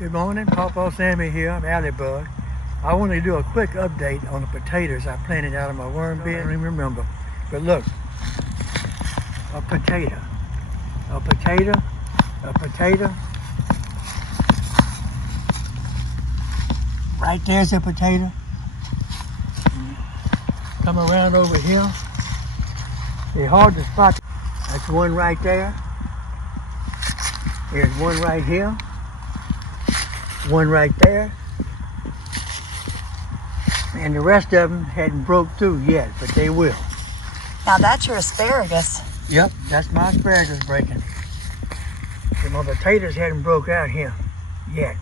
Good morning, Pawpaw Sammy here. I'm Alley Bug. I want to do a quick update on the potatoes I planted out of my worm bin. I don't even remember. But look, a potato, a potato, a potato. Right there's a potato. Come around over here. They're hard to spot. That's one right there. There's one right here. One right there. And the rest of them hadn't broke through yet, but they will. Now that's your asparagus. Yep, that's my asparagus breaking. And my potatoes hadn't broke out here yet.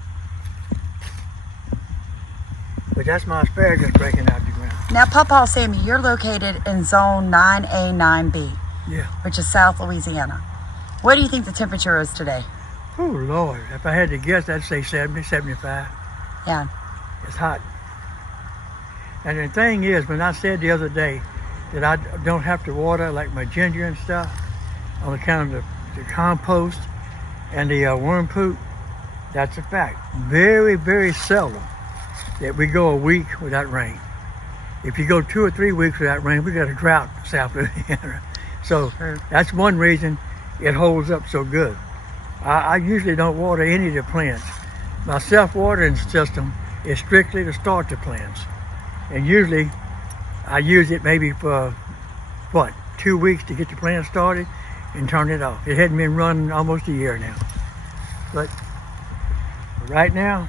But that's my asparagus breaking out the ground. Now, Pawpaw Sammy, you're located in zone 9A, 9B, Yeah. which is South Louisiana. What do you think the temperature is today? Oh, Lord. If I had to guess, I'd say 70, 75. Yeah. It's hot. And the thing is, when I said the other day that I don't have to water like my ginger and stuff on account of the compost and the worm poop, that's a fact. Very, very seldom that we go a week without rain. If you go 2 or 3 weeks without rain, we got a drought in South Louisiana. So that's one reason it holds up so good. I usually don't water any of the plants. My self-watering system is strictly to start the plants. And usually I use it maybe for, 2 weeks to get the plant started and turn it off. It hadn't been running almost a year now. But right now,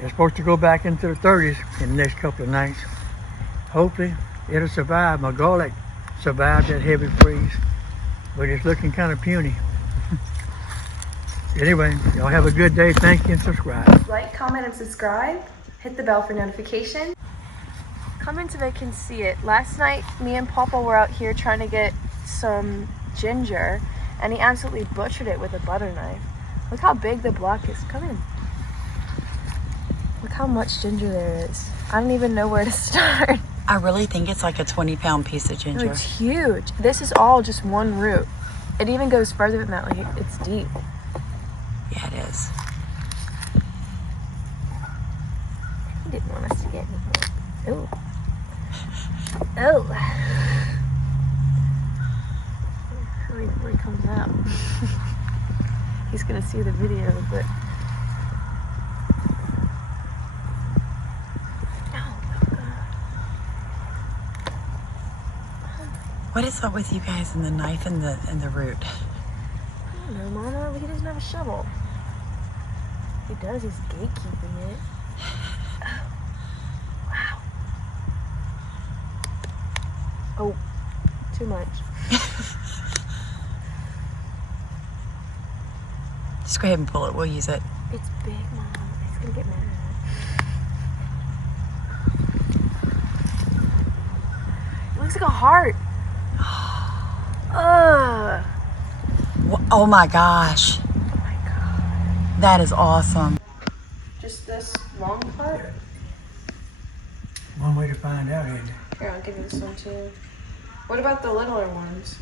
it's supposed to go back into the 30s in the next couple of nights. Hopefully it'll survive. My garlic survived that heavy freeze, but it's looking kind of puny. Anyway, y'all have a good day. Thank you and subscribe. Like, comment, and subscribe. Hit the bell for notification. Comment if I can see it. Last night, me and Papa were out here trying to get some ginger, and he absolutely butchered it with a butter knife. Look how big the block is. Come in. Look how much ginger there is. I don't even know where to start. I really think it's like a 20-pound piece of ginger. No, it's huge. This is all just one root. It even goes further than that. Like, it's deep. Yeah, it is. He didn't want us to get any. Ooh. Oh. Hurry before he comes out. He's gonna see the video, but. What is up with you guys and the knife and the root? I don't know, Mama. He doesn't have a shovel. He does. He's gatekeeping it. Oh. Wow. Oh, too much. Just go ahead and pull it. We'll use it. It's big, Mom. He's gonna get mad. It looks like a heart. Ugh. Oh my gosh. Oh my God. That is awesome. Just this long part? One way to find out, isn't it? Here, I'll give you this one too. What about the littler ones?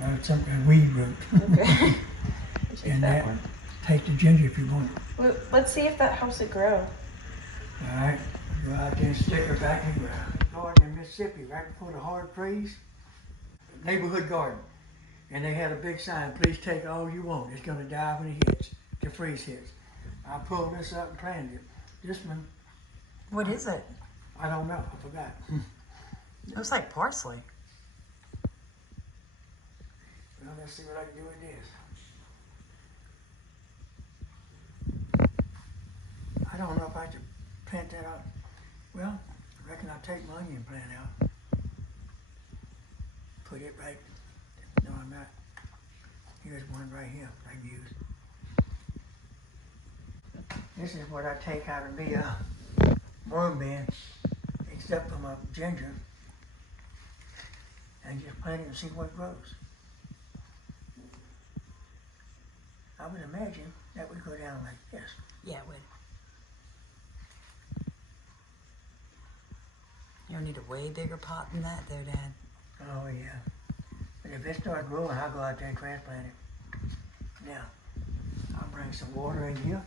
It's a weed root. Okay. Take And that one. take the ginger if you want it. Well, let's see if that helps it grow. All right, go out there and stick her back in the ground. Garden in Mississippi, right before the hard freeze, neighborhood garden. And they had a big sign, please take all you want. It's gonna die when it hits, the freeze hits. I pulled this up and planted it. This one, What is it? I don't know, I forgot. It looks like parsley. Well, let's see what I can do with this. I don't know if I should plant that out. Well, I reckon I'll take my onion plant out. Put it right, no I'm not. Here's one right here I use. This is what I take out of me worm bin, except for my ginger. And just plant it and see what grows. I would imagine that would go down like this. Yeah, it would. You'll need a way bigger pot than that there, Dad. Oh, yeah. But if it starts growing, I'll go out there and transplant it. Now, I'll bring some water in here.